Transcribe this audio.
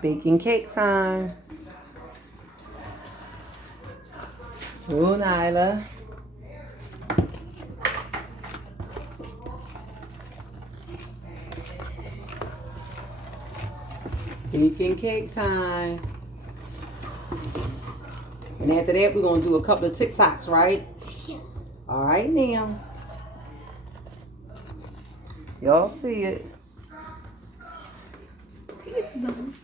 Baking cake time. Ooh, Nyla. Baking cake time. And after that, we're going to do a couple of TikToks, right? Yeah. All right, now. Y'all see it. It's done.